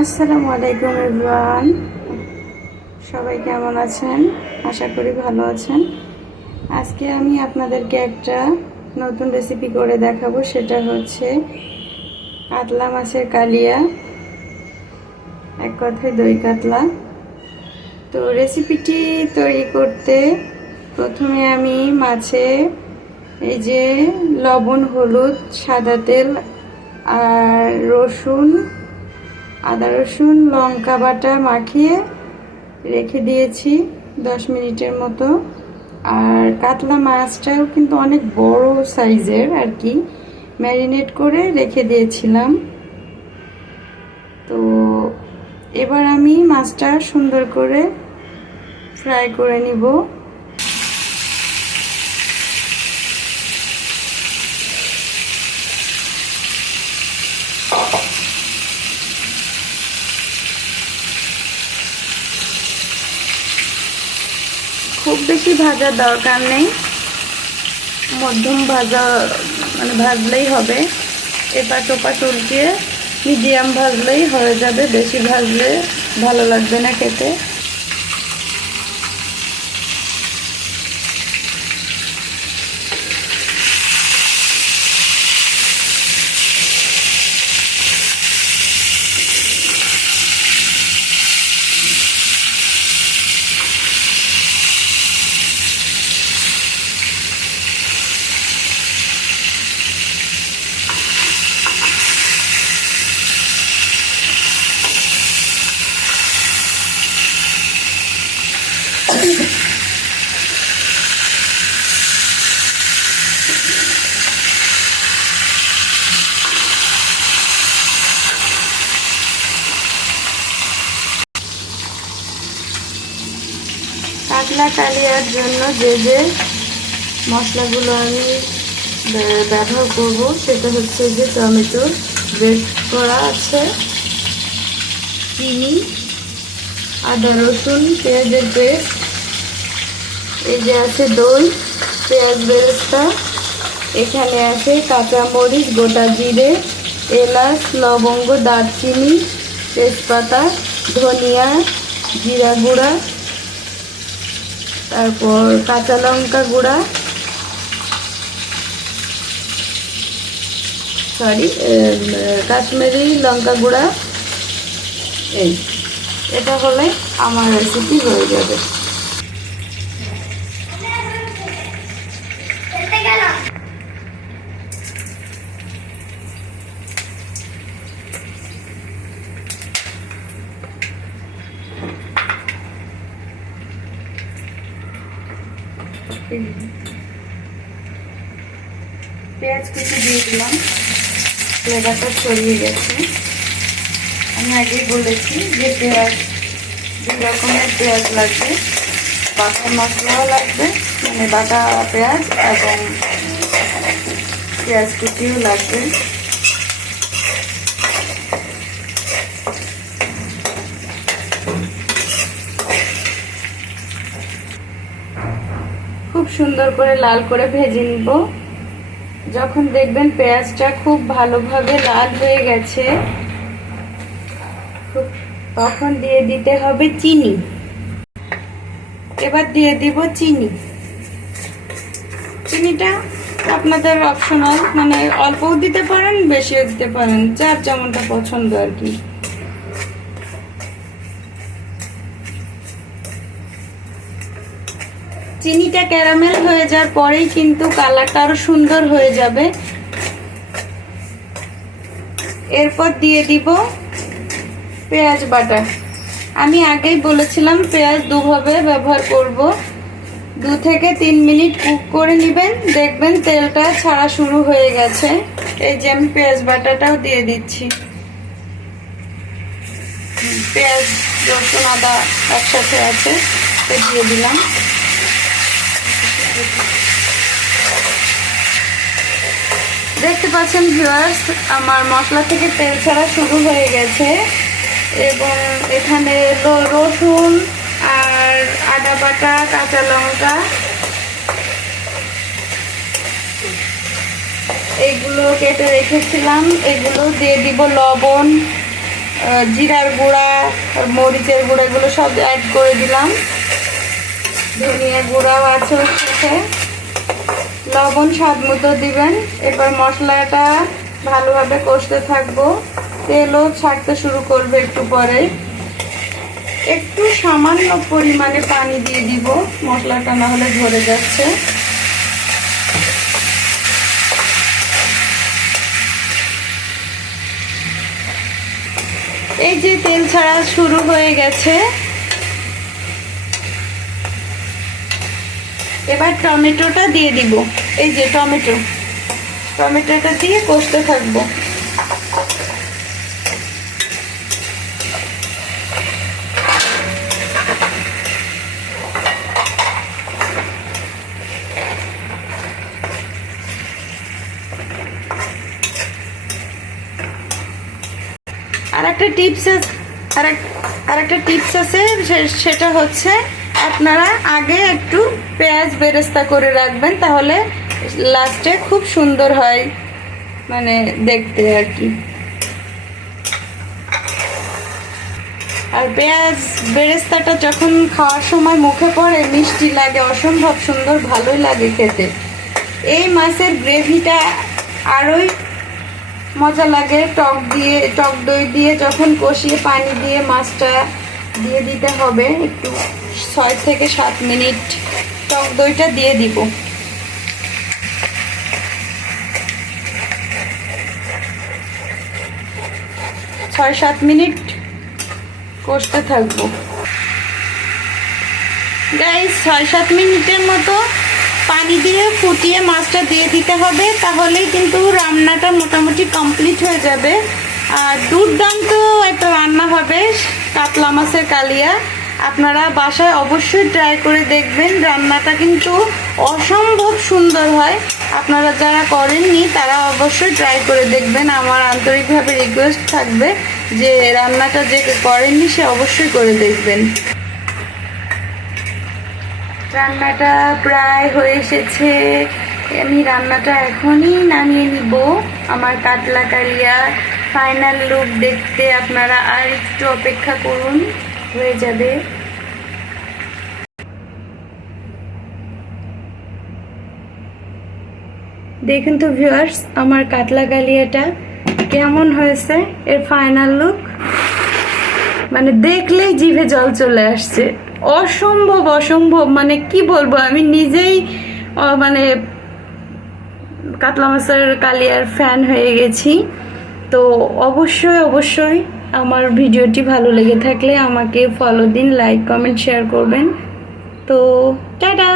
আসসালামু আলাইকুম এভরিওয়ান, সবাই কেমন আছেন? আশা করি ভালো আছেন। আজকে আমি আপনাদেরকে একটা নতুন রেসিপি করে দেখাবো। সেটা হচ্ছে কাতলা মাছের কালিয়া, এক কথায় দই কাতলা। তো রেসিপিটি তৈরি করতে প্রথমে আমি মাছে এই যে লবণ, হলুদ, সাদা তেল আর রসুন, আদা রসুন লঙ্কা বাটা মাখিয়ে রেখে দিয়েছি 10 মিনিটের মতো। আর কাতলা মাছটাও কিন্তু অনেক বড় সাইজের আর কি, ম্যারিনেট করে রেখে দিয়েছিলাম। তো এবার আমি মাছটা সুন্দর করে ফ্রাই করে নিব। খুব বেশি ভাজার দরকার নেই, মধ্যম ভাজা মানে ভাজলেই হবে। এপাশ ওপাশ উল্টিয়ে মিডিয়াম ভাজলেই হয়ে যাবে, বেশি ভাজলে ভালো লাগবে না খেতে। কাতলা কালিয়ার জন্য যে মশলাগুলো আমি ব্যবহার করব সেটা হচ্ছে যে টমেটো গ্রেট করা আছে, চিনি, আদা রসুন পেঁয়াজের পেস্ট, এই যে আছে দই, পেঁয়াজ বেরেস্তা, এখানে আছে কাঁচামরিচ, গোটা জিরে, এলাচ, লবঙ্গ, দারচিনি, তেজপাতা, ধনিয়া, জিরা গুঁড়া, তারপর কাঁচা লঙ্কা গুঁড়া, কাশ্মীরি লঙ্কা গুঁড়া। এটা হলে আমার রেসিপি হয়ে যাবে। পেঁয়াজ কুচি দিয়ে দিলাম, ফ্লেভারটা ছড়িয়ে গেছে। আমি আগেই বলেছি যে পেঁয়াজ 2 রকমের পেঁয়াজ লাগবে, বাটা মশলাও লাগবে, মানে বাটা পেঁয়াজ, এবং পেঁয়াজ কুচিও লাগবে। খুব সুন্দর করে লাল করে ভেজে নিব। যখন দেখবেন পেঁয়াজটা খুব ভালোভাবে লাল হয়ে গেছে, তখন দিয়ে দিতে হবে চিনি। এবার দিয়ে দিব চিনি। চিনিটা আপনাদের অপশনাল, মানে অল্পও দিতে পারেন, বেশিও দিতে পারেন, যার যেমনটা পছন্দ আর কি। চিনিটা ক্যারামেল হয়ে যাওয়ার পরেই কিন্তু কালারটা আরো সুন্দর হয়ে যাবে। এরপর দিয়ে দিব পেঁয়াজ বাটা। আমি আগেই বলেছিলাম পেঁয়াজ দুভাবে ব্যবহার করব। 2 থেকে 3 মিনিট কুক করে নেবেন, দেখবেন তেলটা ছাড়া শুরু হয়ে গেছে। এই যে আমি পেঁয়াজ বাটাটাও দিয়ে দিচ্ছি। পেঁয়াজ, রসুন, আদা একসাথে আছে, তো দিয়ে দিলাম। দেখতে পাচ্ছেন ভিউয়ার্স, আমার মশলা থেকে তেল ছাড়া শুরু হয়ে গেছে, এবং এখানে রসুন আর আদা বাটা, কাঁচা লঙ্কা, এগুলো কেটে রেখেছিলাম, এগুলো দিয়ে দিব। লবণ, জিরার গুঁড়া আর মরিচের গুঁড়া এগুলো সব অ্যাড করে দিলাম। ধনিয়া গুঁড়াও আছে ওর সাথে। লবণ স্বাদ মতো দিবেন। এবার মশলাটা ভালোভাবে কষতে থাকবো। তেলও ছাড়তে শুরু করবে একটু পরে। একটু সামান্য পরিমাণে পানি দিয়ে দিব, মশলাটা না হলে ধরে যাচ্ছে। এই যে তেল ছাড়া শুরু হয়ে গেছে। এবার টমেটোটা দিয়ে দিব। এই যে টমেটোটা দিয়ে কষতে থাকবো। আর একটা টিপস আছে, সেটা হচ্ছে আপনারা আগে একটু পেঁয়াজ বেরেস্তা করে রাখবেন, তাহলে লাস্টে খুব সুন্দর হয় মানে দেখতে আর কি। আর পেঁয়াজ বেরেস্তাটা যখন খাওয়ার সময় মুখে পড়ে মিষ্টি লাগে, অসম্ভব সুন্দর, ভালোই লাগে খেতে। এই মাছের গ্রেভিটা আরোই মজা লাগে। টক দই দিয়ে যখন কষিয়ে পানি দিয়ে মাছটা দিয়ে দিতে হবে, একটু 6 থেকে 7 মিনিট টক দইটা দিয়ে দিব। ছয় 7 মিনিট কষতে থাকবো গাইস। 6-7 মিনিটের মতো পানি দিয়ে ফুটিয়ে মাছটা দিয়ে দিতে হবে, তাহলেই কিন্তু রান্নাটা মোটামুটি কমপ্লিট হয়ে যাবে। আর দুর্দান্ত একটা রান্না হবে কাতলা মাছের কালিয়া। আপনারা বাসায় অবশ্যই ট্রাই করে দেখবেন। রান্নাটা কিন্তু অসম্ভব সুন্দর হয়। আপনারা যারা করেননি তারা অবশ্যই ট্রাই করে দেখবেন। আমার আন্তরিকভাবে রিকোয়েস্ট থাকবে যে রান্নাটা যে করেননি সে অবশ্যই করে দেখবেন। রান্নাটা প্রায় হয়ে এসেছে। আমি রান্নাটা এখনই নামিয়ে নিব। আমার কাতলা কালিয়া ফাইনাল লুক দেখতে আপনারা আর একটু অপেক্ষা করুন, হয়ে যাবে। দেখুন তো ভিউয়ার্স, আমার কাতলা কালিয়াটা কেমন হয়েছে, এর ফাইনাল লুক। মানে দেখলেই জিভে জল চলে আসছে। অসম্ভব, মানে কি বলবো, আমি নিজেই মানে কাতলা মাছের কালিয়ার ফ্যান হয়ে গেছি। তো অবশ্যই আমার ভিডিওটি ভালো লেগে থাকলে আমাকে ফলো দিন, লাইক কমেন্ট শেয়ার করবেন। তো টাটা।